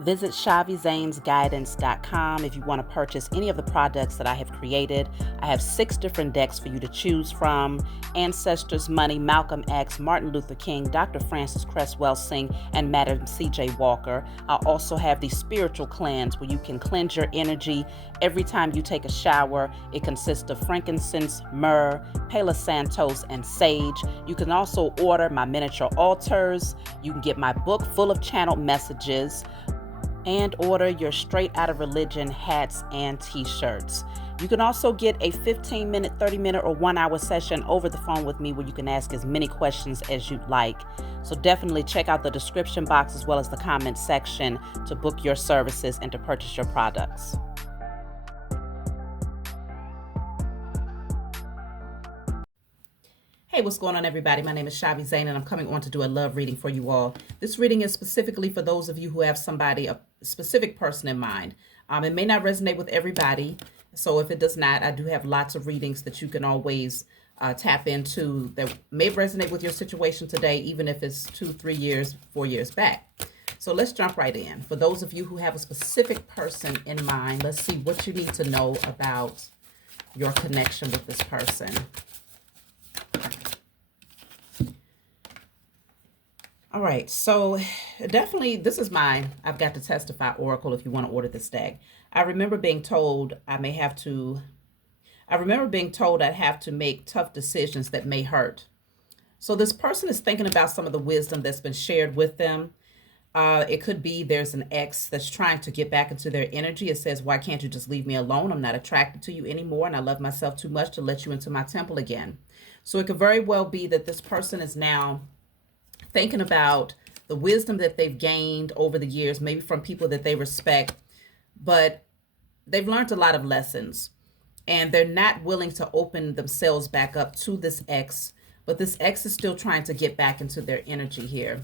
Visit ShaviZanesGuidance.com if you want to purchase any of the products that I have created. I have 6 different decks for you to choose from: Ancestors Money, Malcolm X, Martin Luther King, Dr. Francis Cress Welsing, and Madam C.J. Walker. I also have the Spiritual Cleanse, where you can cleanse your energy every time you take a shower. It consists of frankincense, myrrh, Palo Santos, and sage. You can also order my miniature altars. You can get my book full of channeled messages, and order your Straight Outta Religion hats and t-shirts. You can also get a 15-minute, 30-minute, or 1-hour session over the phone with me where you can ask as many questions as you'd like. So definitely check out the description box as well as the comment section to book your services and to purchase your products. Hey, what's going on, everybody? My name is Shavi Zane, and I'm coming on to do a love reading for you all. This reading is specifically for those of you who have somebody, a specific person in mind. It may not resonate with everybody, so if it does not, I do have lots of readings that you can always tap into that may resonate with your situation today, even if it's 2, 3 years, 4 years back. So let's jump right in. For those of you who have a specific person in mind, let's see what you need to know about your connection with this person. All right, so definitely this is mine. I've got to testify oracle if you want to order this deck. I remember being told I'd have to make tough decisions that may hurt. So this person is thinking about some of the wisdom that's been shared with them. It could be there's an ex that's trying to get back into their energy. It says, why can't you just leave me alone? I'm not attracted to you anymore, and I love myself too much to let you into my temple again. So it could very well be that this person is now thinking about the wisdom that they've gained over the years, maybe from people that they respect, but they've learned a lot of lessons, and they're not willing to open themselves back up to this ex, but this ex is still trying to get back into their energy here.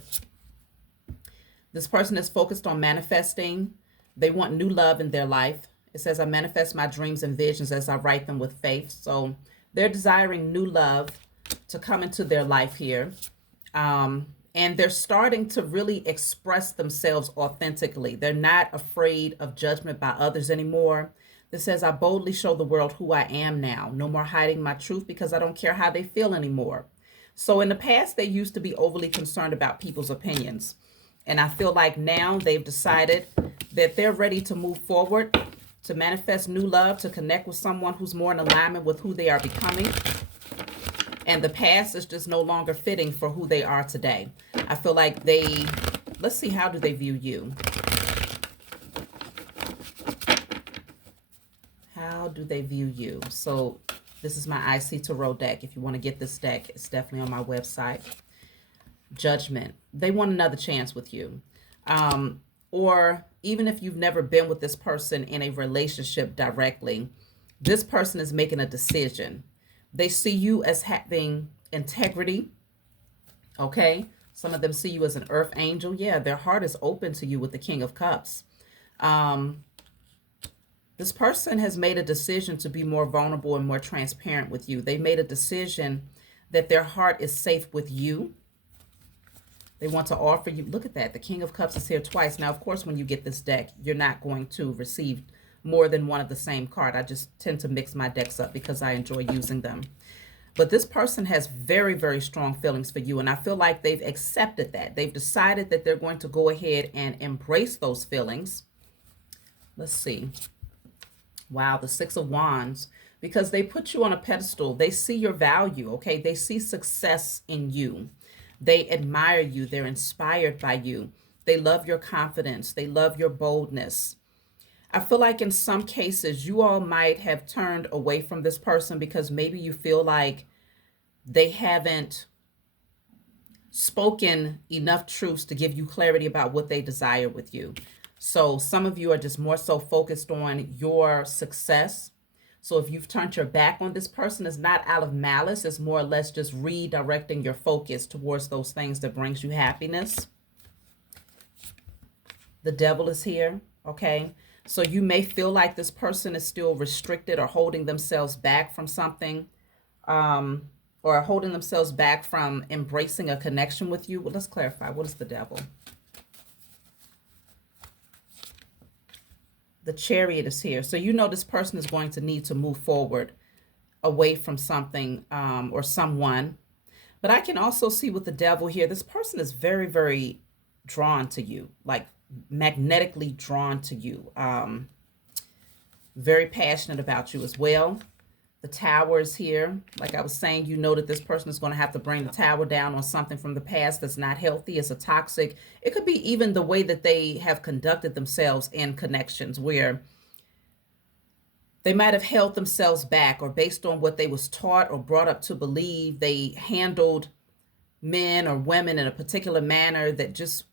This person is focused on manifesting. They want new love in their life. It says, I manifest my dreams and visions as I write them with faith. So they're desiring new love to come into their life here. And they're starting to really express themselves authentically. They're not afraid of judgment by others anymore. This says, I boldly show the world who I am now. No more hiding my truth because I don't care how they feel anymore. So in the past, they used to be overly concerned about people's opinions. And I feel like now they've decided that they're ready to move forward, to manifest new love, to connect with someone who's more in alignment with who they are becoming. And the past is just no longer fitting for who they are today. I feel like let's see, how do they view you? How do they view you? So this is my IC Tarot deck. If you want to get this deck, it's definitely on my website. Judgment. They want another chance with you. Or even if you've never been with this person in a relationship directly, this person is making a decision. They see you as having integrity, okay? Some of them see you as an earth angel. Yeah, their heart is open to you with the King of Cups. This person has made a decision to be more vulnerable and more transparent with you. They made a decision that their heart is safe with you. They want to offer you, look at that, the King of Cups is here twice. Now, of course, when you get this deck, you're not going to receive more than one of the same card. I just tend to mix my decks up because I enjoy using them. But this person has very, very strong feelings for you, and I feel like they've accepted that. They've decided that they're going to go ahead and embrace those feelings. Let's see. Wow, the Six of Wands. Because they put you on a pedestal. They see your value, okay? They see success in you. They admire you. They're inspired by you. They love your confidence. They love your boldness. I feel like in some cases, you all might have turned away from this person because maybe you feel like they haven't spoken enough truths to give you clarity about what they desire with you. So some of you are just more so focused on your success. So if you've turned your back on this person, it's not out of malice. It's more or less just redirecting your focus towards those things that brings you happiness. The Devil is here, okay? So you may feel like this person is still restricted or holding themselves back from something, or holding themselves back from embracing a connection with you. Well, let's clarify. What is the Devil? The Chariot is here. So you know this person is going to need to move forward away from something or someone. But I can also see with the Devil here, this person is very, very drawn to you, like magnetically drawn to you. Very passionate about you as well. The Tower is here. Like I was saying, you know that this person is going to have to bring the Tower down on something from the past that's not healthy. It's a toxic. It could be even the way that they have conducted themselves in connections where they might have held themselves back, or based on what they was taught or brought up to believe, they handled men or women in a particular manner that just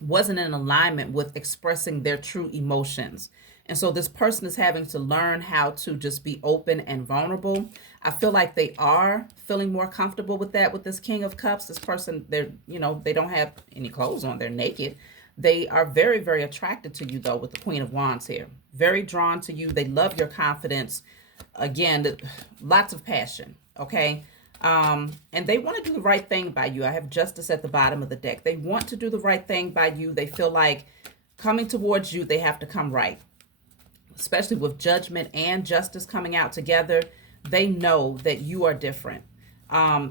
wasn't in alignment with expressing their true emotions. And so this person is having to learn how to just be open and vulnerable. I feel like they are feeling more comfortable with that with this King of Cups. This person, they don't have any clothes on. They're naked. They are very, very attracted to you, though, with the Queen of Wands here. Very drawn to you. They love your confidence. Again, lots of passion, okay? And they want to do the right thing by you. I have Justice at the bottom of the deck. They want to do the right thing by you. They feel like coming towards you, they have to come right. Especially with Judgment and Justice coming out together, they know that you are different.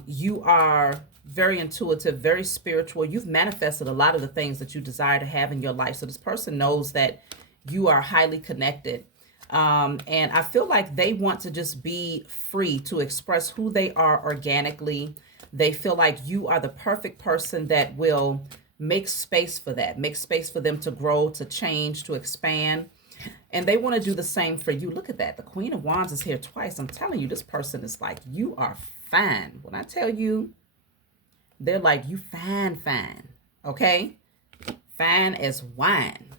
You are very intuitive, very spiritual. You've manifested a lot of the things that you desire to have in your life. So this person knows that you are highly connected. And I feel like they want to just be free to express who they are organically. They feel like you are the perfect person that will make space for that, make space for them to grow, to change, to expand. And they want to do the same for you. Look at that. The Queen of Wands is here twice. I'm telling you, this person is like, you are fine. When I tell you, they're like, you fine, fine. Okay? Fine as wine.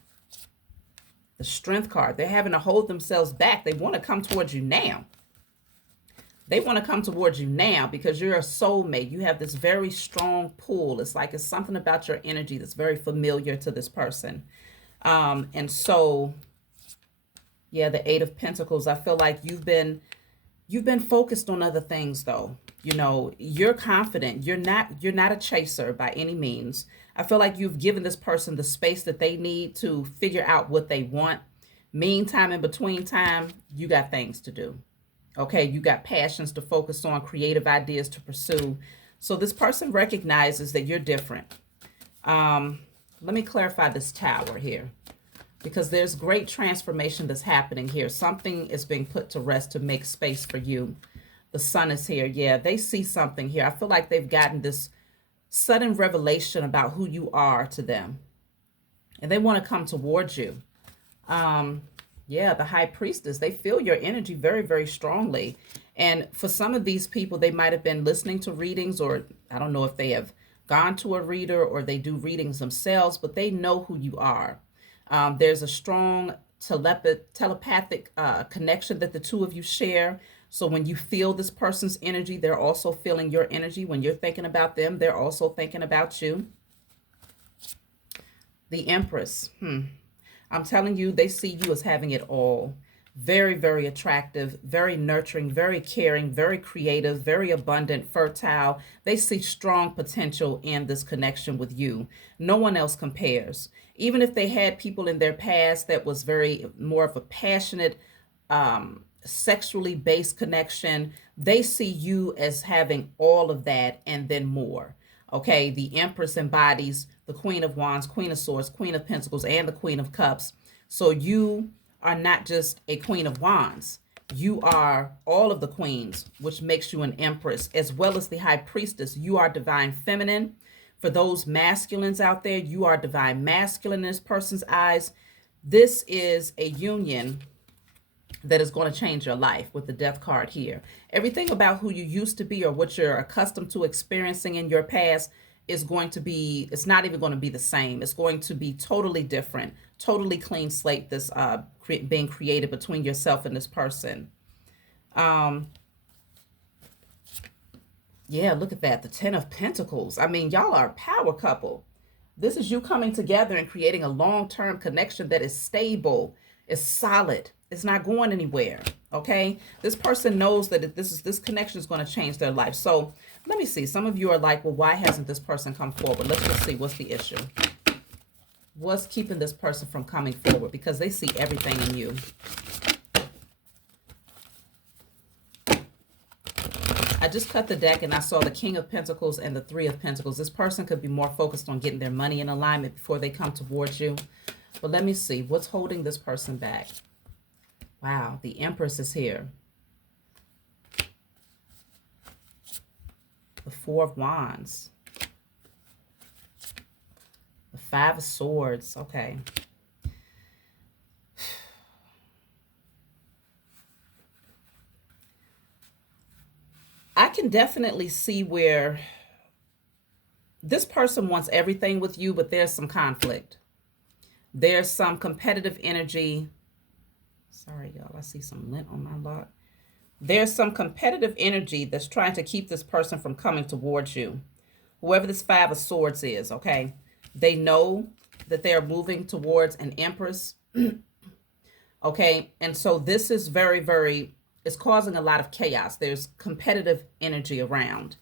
The Strength card. They're having to hold themselves back. They want to come towards you now. They want to come towards you now because you're a soulmate. You have this very strong pull. It's like it's something about your energy that's very familiar to this person. And so, yeah, the Eight of Pentacles. I feel like you've been focused on other things, though. You know, you're confident. You're not a chaser by any means. I feel like you've given this person the space that they need to figure out what they want. Meantime, in between time, you got things to do. Okay, you got passions to focus on, creative ideas to pursue. So this person recognizes that you're different. Let me clarify this Tower here, because there's great transformation that's happening here. Something is being put to rest to make space for you. The Sun is here. Yeah, they see something here. I feel like they've gotten this sudden revelation about who you are to them. And they want to come towards you. Yeah, the High Priestess. They feel your energy very, very strongly. And for some of these people, they might have been listening to readings, or I don't know if they have gone to a reader or they do readings themselves, but they know who you are. There's a strong telepathic connection that the two of you share. So when you feel this person's energy, they're also feeling your energy. When you're thinking about them, they're also thinking about you. The Empress. I'm telling you, they see you as having it all. Very, very attractive, very nurturing, very caring, very creative, very abundant, fertile. They see strong potential in this connection with you. No one else compares. Even if they had people in their past that was very more of a passionate, sexually based connection, they see you as having all of that and then more. Okay, the Empress embodies the Queen of Wands, Queen of Swords, Queen of Pentacles, and the Queen of Cups. So you are not just a Queen of Wands. You are all of the queens, which makes you an Empress, as well as the High Priestess. You are divine feminine. For those masculines out there, you are divine masculine in this person's eyes. This is a union that is going to change your life with the Death card here. Everything about who you used to be or what you're accustomed to experiencing in your past is going to be, it's not even going to be the same. It's going to be totally different, totally clean slate that's being created between yourself and this person. Yeah, look at that. The Ten of Pentacles. I mean, y'all are a power couple. This is you coming together and creating a long-term connection that is stable, is solid. It's not going anywhere. Okay? This person knows that this connection is going to change their life. So let me see. Some of you are like, well, why hasn't this person come forward? Let's just see what's the issue. What's keeping this person from coming forward? Because they see everything in you. I just cut the deck and I saw the King of Pentacles and the Three of Pentacles. This person could be more focused on getting their money in alignment before they come towards you. But let me see. What's holding this person back? Wow, the Empress is here. The Four of Wands. The Five of Swords. Okay. I can definitely see where this person wants everything with you, but there's some conflict. There's some competitive energy. Sorry, y'all. I see some lint on my lock. There's some competitive energy that's trying to keep this person from coming towards you. Whoever this Five of Swords is, okay? They know that they're moving towards an Empress. Okay? And so this is very, very... it's causing a lot of chaos. There's competitive energy around.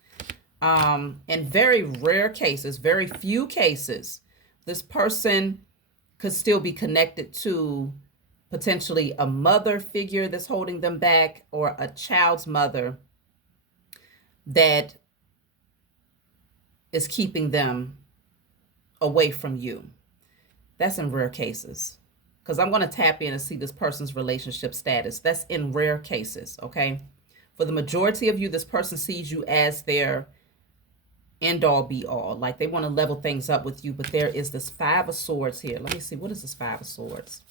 In very rare cases, very few cases, this person could still be connected to potentially a mother figure that's holding them back, or a child's mother that is keeping them away from you. That's in rare cases. Because I'm going to tap in and see this person's relationship status. That's in rare cases, okay? For the majority of you, this person sees you as their end-all, be-all. Like they want to level things up with you, but there is this Five of Swords here. Let me see. What is this Five of Swords?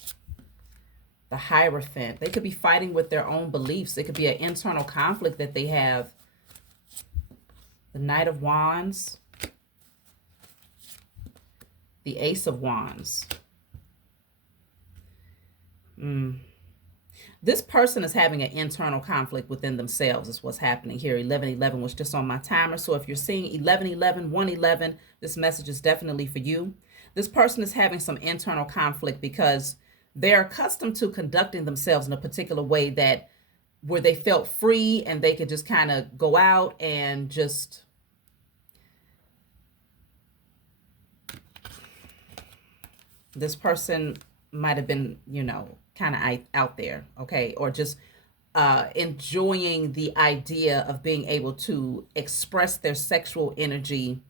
The Hierophant. They could be fighting with their own beliefs. It could be an internal conflict that they have. The Knight of Wands. The Ace of Wands. This person is having an internal conflict within themselves is what's happening here. 1111 was just on my timer. So if you're seeing 1111, 111, this message is definitely for you. This person is having some internal conflict because they're accustomed to conducting themselves in a particular way that where they felt free and they could just kind of go out and just... this person might have been, you know, kind of out there, okay? Or just enjoying the idea of being able to express their sexual energy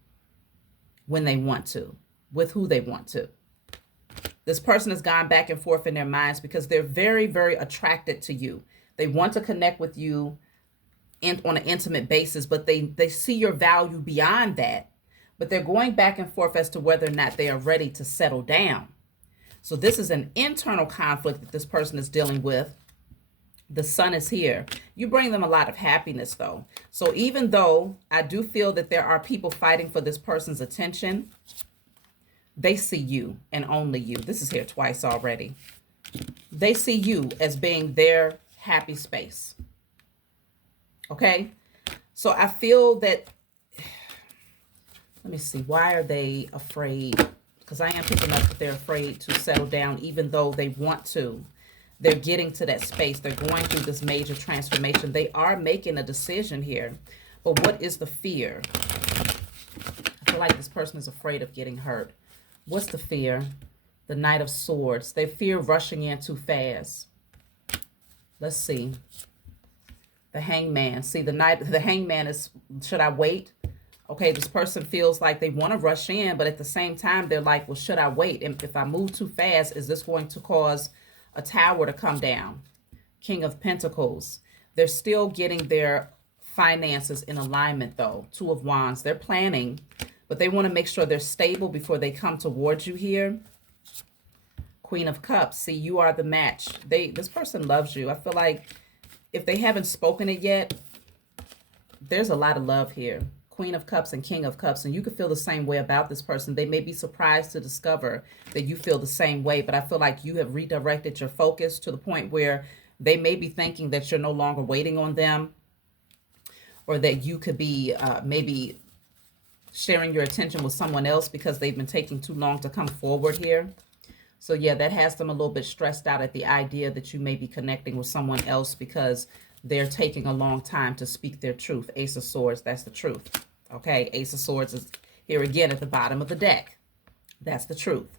when they want to, with who they want to. This person has gone back and forth in their minds because they're very, very attracted to you. They want to connect with you on an intimate basis, but they see your value beyond that. But they're going back and forth as to whether or not they are ready to settle down. So this is an internal conflict that this person is dealing with. The Sun is here. You bring them a lot of happiness, though. So even though I do feel that there are people fighting for this person's attention, they see you and only you. This is here twice already. They see you as being their happy space. Okay? So I feel that... let me see. Why are they afraid? Because I am picking up that they're afraid to settle down even though they want to. They're getting to that space. They're going through this major transformation. They are making a decision here. But what is the fear? I feel like this person is afraid of getting hurt. What's the fear? The Knight of Swords. They fear rushing in too fast. Let's see. The Hangman. See, the Hangman is, should I wait? Okay, this person feels like they want to rush in, but at the same time, they're like, well, should I wait? And if I move too fast, is this going to cause a tower to come down? King of Pentacles. They're still getting their finances in alignment, though. Two of Wands. They're planning, but they want to make sure they're stable before they come towards you here. Queen of Cups. See, you are the match. This person loves you. I feel like if they haven't spoken it yet, there's a lot of love here. Queen of Cups and King of Cups, and you could feel the same way about this person. They may be surprised to discover that you feel the same way, but I feel like you have redirected your focus to the point where they may be thinking that you're no longer waiting on them, or that you could be maybe sharing your attention with someone else because they've been taking too long to come forward here. So yeah, that has them a little bit stressed out at the idea that you may be connecting with someone else because they're taking a long time to speak their truth. Ace of Swords, that's the truth. Okay, Ace of Swords is here again at the bottom of the deck. That's the truth.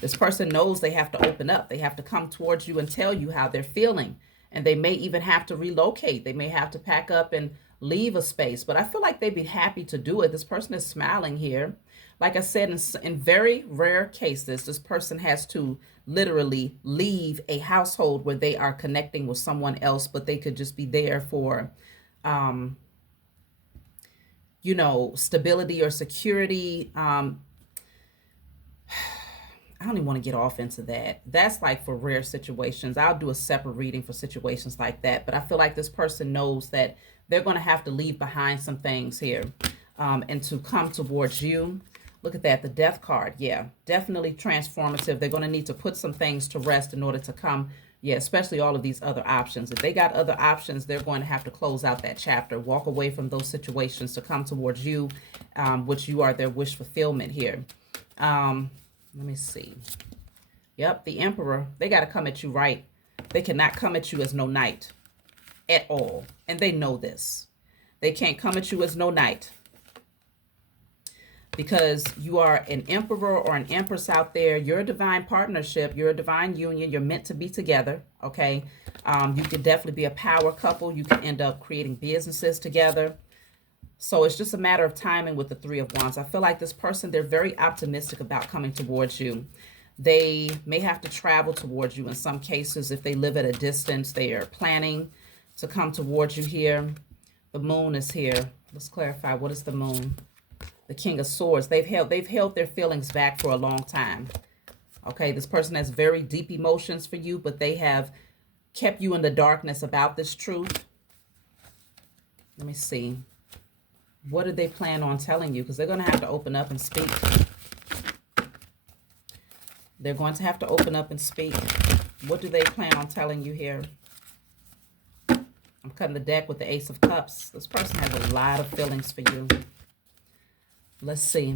This person knows they have to open up. They have to come towards you and tell you how they're feeling. And they may even have to relocate. They may have to pack up and leave a space. But I feel like they'd be happy to do it. This person is smiling here. Like I said, in very rare cases, this person has to literally leave a household where they are connecting with someone else, but they could just be there for, stability or security. I don't even want to get off into that. That's like for rare situations. I'll do a separate reading for situations like that. But I feel like this person knows that they're going to have to leave behind some things here and to come towards you. Look at that, the Death card. Yeah, definitely transformative. They're going to need to put some things to rest in order to come. Yeah, especially all of these other options. If they got other options, they're going to have to close out that chapter, walk away from those situations to come towards you, which you are their wish fulfillment here. Let me see. Yep, the Emperor. They got to come at you right. They cannot come at you as no knight at all. And they know this. They can't come at you as no knight, because you are an emperor or an empress out there. You're a divine partnership. You're a divine union. You're meant to be together, okay? You could definitely be a power couple. You can end up creating businesses together. So it's just a matter of timing with the Three of Wands. I feel like this person, they're very optimistic about coming towards you. They may have to travel towards you in some cases. If they live at a distance, they are planning to come towards you here. The Moon is here. Let's clarify. What is the Moon? The King of Swords. They've held their feelings back for a long time. Okay, this person has very deep emotions for you, but they have kept you in the darkness about this truth. Let me see. What do they plan on telling you? Because they're going to have to open up and speak. They're going to have to open up and speak. What do they plan on telling you here? I'm cutting the deck with the Ace of Cups. This person has a lot of feelings for you. Let's see.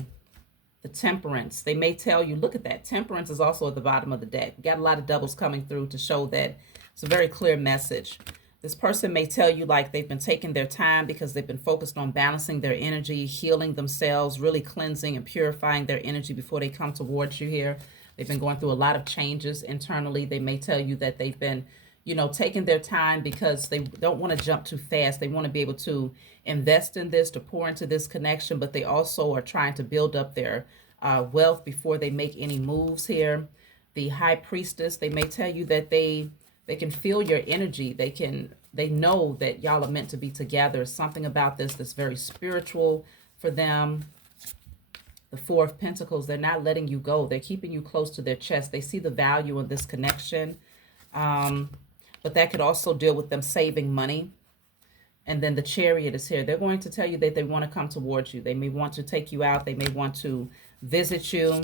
The Temperance. They may tell you, look at that. Temperance is also at the bottom of the deck. We got a lot of doubles coming through to show that it's a very clear message. This person may tell you like they've been taking their time because they've been focused on balancing their energy, healing themselves, really cleansing and purifying their energy before they come towards you here. They've been going through a lot of changes internally. They may tell you that they've been, taking their time because they don't want to jump too fast. They want to be able to invest in this, to pour into this connection, but they also are trying to build up their wealth before they make any moves here. The High Priestess, they may tell you that they can feel your energy. They know that y'all are meant to be together. Something about this that's very spiritual for them. The Four of Pentacles, they're not letting you go. They're keeping you close to their chest. They see the value in this connection. But that could also deal with them saving money. And then the Chariot is here. They're going to tell you that they want to come towards you. They may want to take you out. They may want to visit you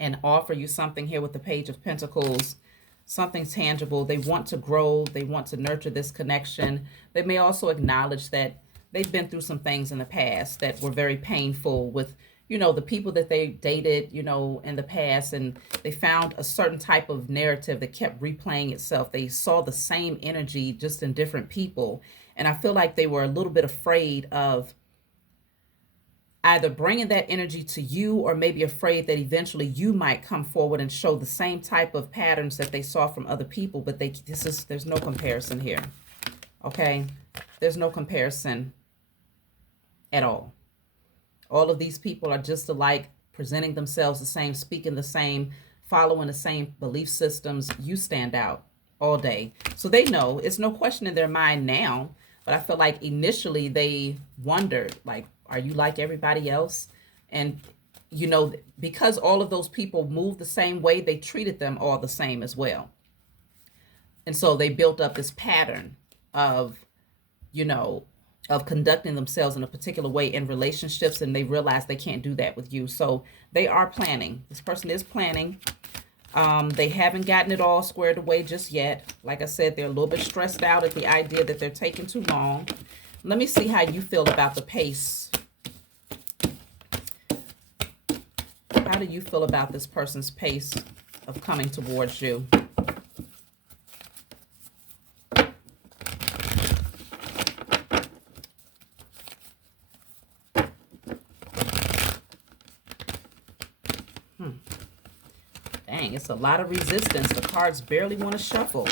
and offer you something here with the Page of Pentacles. Something tangible. They want to grow. They want to nurture this connection. They may also acknowledge that they've been through some things in the past that were very painful with, the people that they dated, in the past, and they found a certain type of narrative that kept replaying itself. They saw the same energy just in different people. And I feel like they were a little bit afraid of either bringing that energy to you, or maybe afraid that eventually you might come forward and show the same type of patterns that they saw from other people. But there's no comparison here. Okay? There's no comparison at all. All of these people are just alike, presenting themselves the same, speaking the same, following the same belief systems. You stand out all day. So they know. It's no question in their mind now. But I feel like initially they wondered, like, are you like everybody else? And, because all of those people moved the same way, they treated them all the same as well. And so they built up this pattern of, of conducting themselves in a particular way in relationships, and they realize they can't do that with you. So they are planning. This person is planning. They haven't gotten it all squared away just yet. Like I said, they're a little bit stressed out at the idea that they're taking too long. Let me see how you feel about the pace. How do you feel about this person's pace of coming towards you? It's a lot of resistance. The cards barely want to shuffle.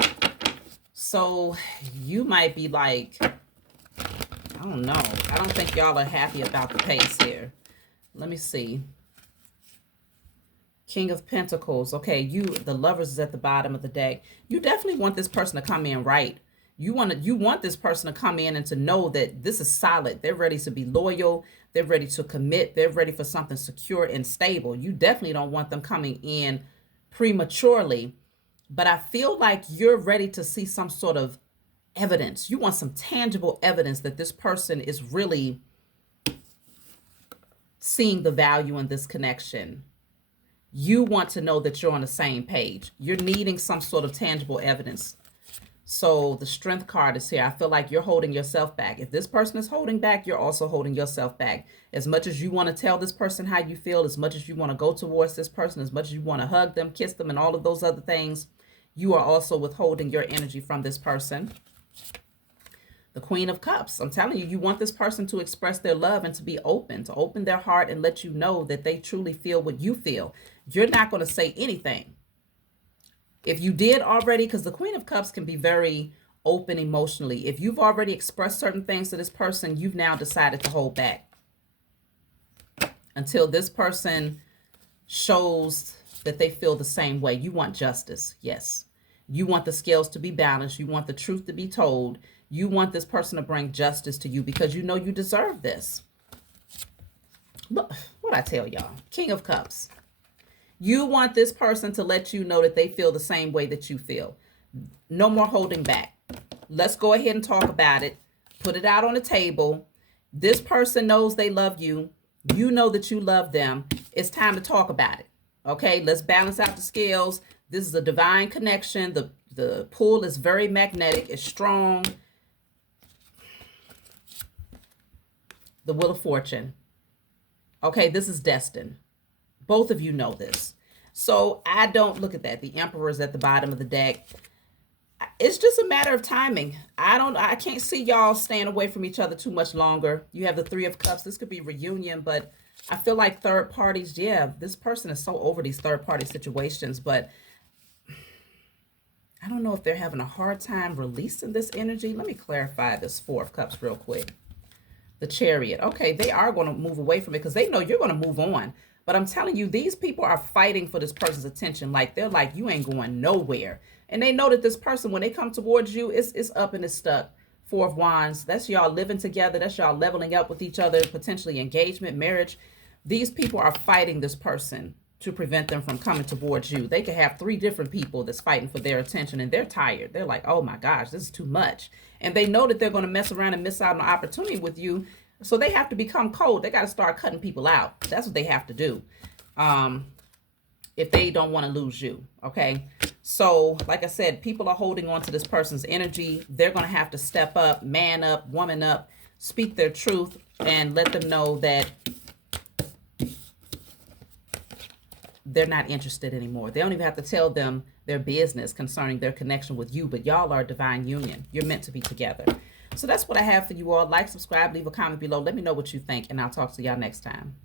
So you might be like, I don't know. I don't think y'all are happy about the pace here. Let me see. King of Pentacles. Okay, the Lovers is at the bottom of the deck. You definitely want this person to come in right. You want this person to come in and to know that this is solid. They're ready to be loyal. They're ready to commit. They're ready for something secure and stable. You definitely don't want them coming in prematurely. But I feel like you're ready to see some sort of evidence. You want some tangible evidence that this person is really seeing the value in this connection. You want to know that you're on the same page. You're needing some sort of tangible evidence. So the Strength card is here. I feel like you're holding yourself back. If this person is holding back, you're also holding yourself back. As much as you want to tell this person how you feel, as much as you want to go towards this person, as much as you want to hug them, kiss them, and all of those other things, you are also withholding your energy from this person. The Queen of Cups. I'm telling you, you want this person to express their love and to be open, to open their heart and let you know that they truly feel what you feel. You're not going to say anything. If you did already, because the Queen of Cups can be very open emotionally. If you've already expressed certain things to this person, you've now decided to hold back until this person shows that they feel the same way. You want justice. Yes. You want the scales to be balanced. You want the truth to be told. You want this person to bring justice to you because you know you deserve this. What I tell y'all? King of Cups. You want this person to let you know that they feel the same way that you feel. No more holding back. Let's go ahead and talk about it. Put it out on the table. This person knows they love you. You know that you love them. It's time to talk about it. Okay, let's balance out the scales. This is a divine connection. The pull is very magnetic. It's strong. The Wheel of Fortune. Okay, this is destined. Both of you know this. So I don't look at that. The Emperor is at the bottom of the deck. It's just a matter of timing. I can't see y'all staying away from each other too much longer. You have the Three of Cups. This could be reunion, but I feel like third parties, yeah, this person is so over these third party situations, but I don't know if they're having a hard time releasing this energy. Let me clarify this Four of Cups real quick. The Chariot. Okay, they are going to move away from it because they know you're going to move on. But I'm telling you, these people are fighting for this person's attention. Like, they're like, you ain't going nowhere. And they know that this person, when they come towards you, it's up and it's stuck. Four of Wands. That's y'all living together. That's y'all leveling up with each other, potentially engagement, marriage. These people are fighting this person to prevent them from coming towards you. They could have 3 different people that's fighting for their attention, and they're tired. They're like, oh my gosh, this is too much. And they know that they're going to mess around and miss out on an opportunity with you. So they have to become cold. They got to start cutting people out. That's what they have to do if they don't want to lose you. Okay. So like I said, people are holding on to this person's energy. They're going to have to step up, man up, woman up, speak their truth, and let them know that they're not interested anymore. They don't even have to tell them their business concerning their connection with you, but y'all are a divine union. You're meant to be together. So that's what I have for you all. Like, subscribe, leave a comment below. Let me know what you think, and I'll talk to y'all next time.